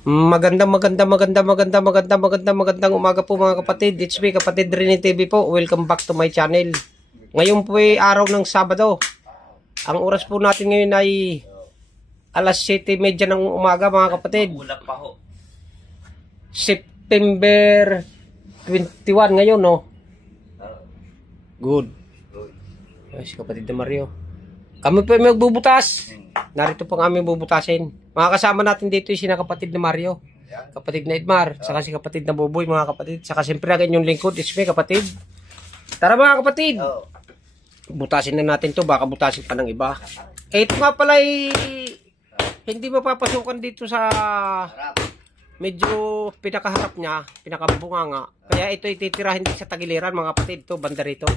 Magandang umaga po mga kapatid. It's me, Kapatid Rene TV po. Welcome back to my channel. Ngayon po ay araw ng Sabado. Ang oras po natin ngayon ay alas 7:30 ng umaga mga kapatid. September 21 ngayon, no? Good. Ay, si kapatid na Mario. Kami po ay magbubutas. Narito po ang aming bubutasin. Mga kasama natin dito yung sina kapatid na Mario, kapatid na Edmar, saka si kapatid na Boboy mga kapatid. Saka siyempre ang inyong lingkod, it's me kapatid. Tara mga kapatid. Butasin na natin to, baka butasin pa ng iba. Ito nga pala ay hindi mapapasukan dito sa medyo pinakaharap niya, pinakabunga nga. Kaya ito ititirahin din sa tagiliran mga kapatid, to banda rito.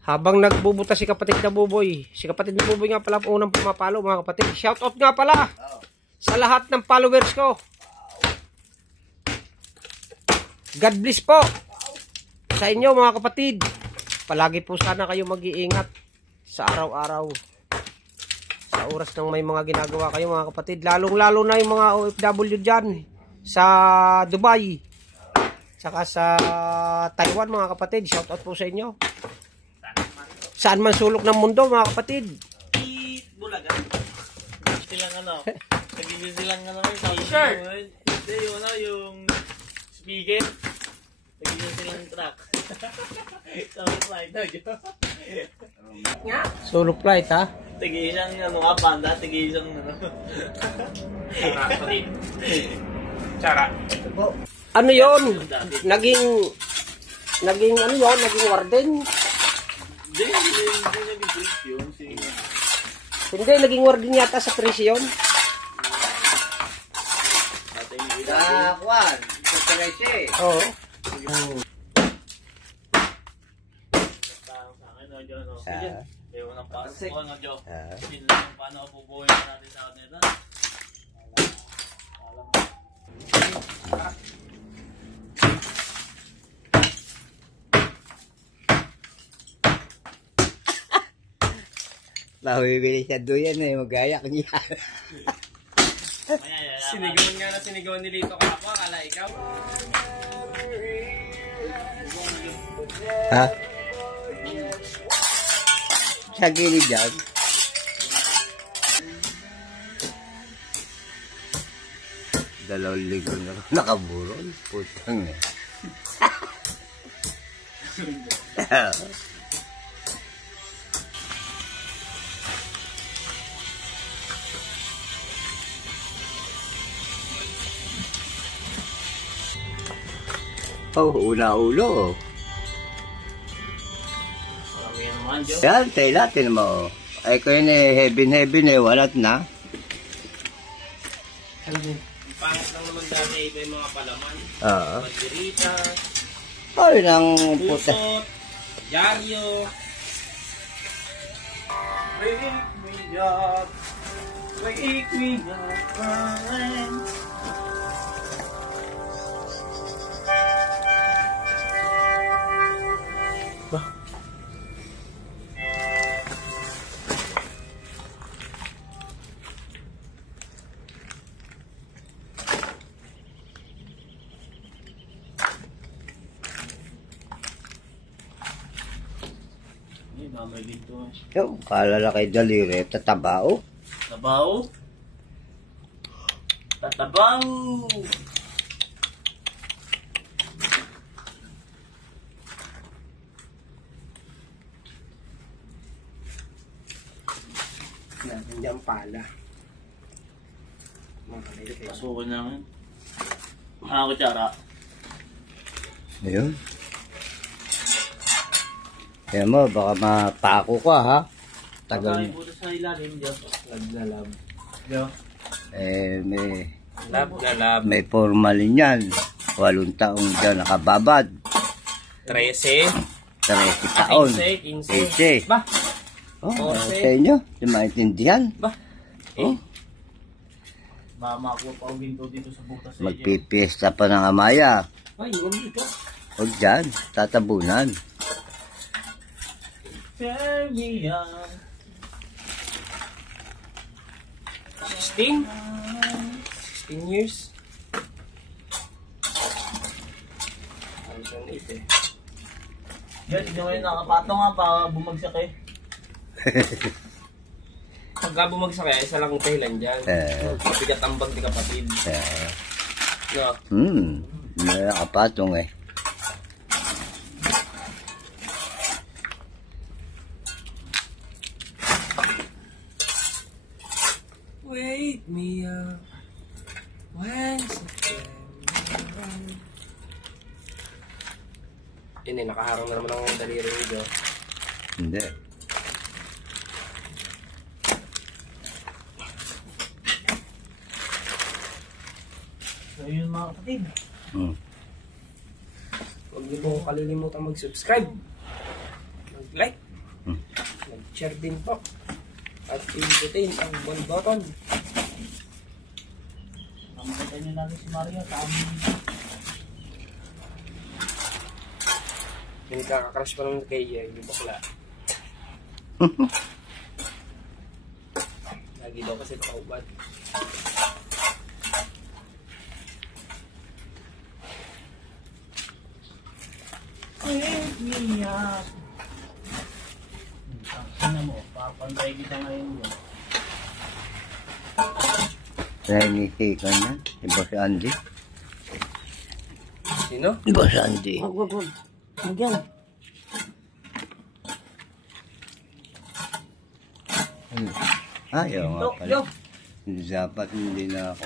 Habang nagbubutas si kapatid na Boboy, si kapatid na Boboy nga pala unang pumapalo mga kapatid. Shoutout nga pala sa lahat ng followers ko. God bless po sa inyo mga kapatid. Palagi po sana kayo mag-iingat sa araw-araw, sa oras ng may mga ginagawa kayo mga kapatid. Lalong-lalo na yung mga OFW dyan sa Dubai, saka sa Taiwan mga kapatid. Shoutout po sa inyo. Saan man sulok ng mundo mga kapatid. Bulaga. Silang Nagigil silang t-shirt. Hindi, yung speaker. Nagigil silang truck. Sulok flight na yun. Sulok flight ha? Tigil siyang banda. Tigil siyang Tsara. Ano yun? Naging ano yun? Naging warden? Hindi naging bridge yun. Hindi, naging warden yata sa prisyon. Kwan, sa Terese. Oo. Sa akin, no, John. Sige. Ewan ang paano ko, no, John. Hindi lang yung paano bubuhay natin sa kanila. Mahubili siya doon yan magayak niya. Sinigawan nga na sinigawan ni Lito kapwa, kala ikaw. Ha? Sa gilid dyan. Dalawang linggo na nakaburol. Putang eh. Oh, una-ulo. Marami naman, John. Yan, tayo natin mo. Ay ko yun heaven walat na. Ang pangit lang naman dati iba yung mga palaman. Oo. Madirita, Ay, nang puta. pusot, dyaryo. Wake me up, wake me up, friend. Mamay dito. Yung, kalala kay daliri, tatabao. Tabaw. Tatabaw. Nandiyan pala. Pasukan namin. Kutsara. Ayun. Kaya mo, baka mapako ka ha. Tagal. Pagkain po sa ilalim, Diyo. Lab. Diyo. May formalin yan. 8 taong dyan nakababad. 13. 13 taon. 15. 15. Ba? Oh, sa inyo, di maintindihan. Ba? Oh. Mamakuha pa ang ginto dito sa butas. Magpipiesta pa ng amaya. Ay, huwag dito. Huwag dyan, tatabunan. Fair me young. 16 years. Ano siya na ito eh. Yan, hindi mo yung nakapatong nga pa bumagsak eh. Pagka bumagsak eh, isa lang ang dahilan dyan. Mabigat ang bag ni kapatid. No? May nakapatong eh. Wake me up when September. Ini, nakaharang na naman ang daliri niyo. Hindi. So yun mga kapatid. Huwag niyo po kalilimutan mag-subscribe, mag-like, mag-share din po, at pindutin ang bell button. Makikita nyo natin si Mario sa amin. Hindi kakakrush pa naman kay yung bakla. Lagi daw kasi nakaubad. Wake me up. Ano mo, papantay kita ngayon mo. Nahinihikan na. Iba si Andy. Sino? Iba si Andy. Wag. Hanggang. Ayaw nga pala. Hindi dapat hindi na ako.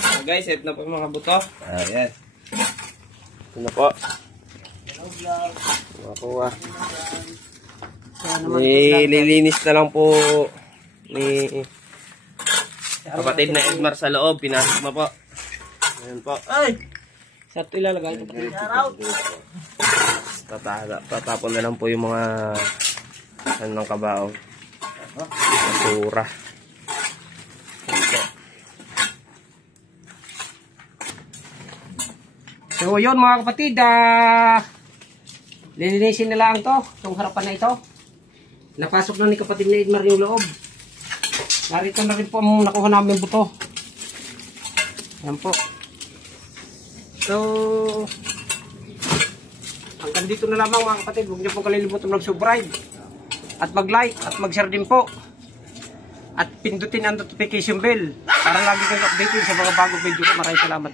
So guys, ito na po mga buto. Yes. Ito na po. Makuha. Nililinis na lang po ni kapatid na Edmar sa loob. Pinasok na po. Ayan po. Ay! Sa ito ilalagay. Tatapon na lang po yung mga ng kabao. Basura. So yun mga kapatid, lilinisin na lang to, itong harapan na ito. Napasok na ni kapatid na Edmar yung loob. Narito na rin po ang nakuha namin buto. Yan po. So hanggang dito na lamang mga kapatid. Huwag niyo pong kalilimutan mag-subscribe at mag-like at mag-share din po. At pindutin ang notification bell para lagi kayong updated sa mga bagong video ko. Maraming salamat.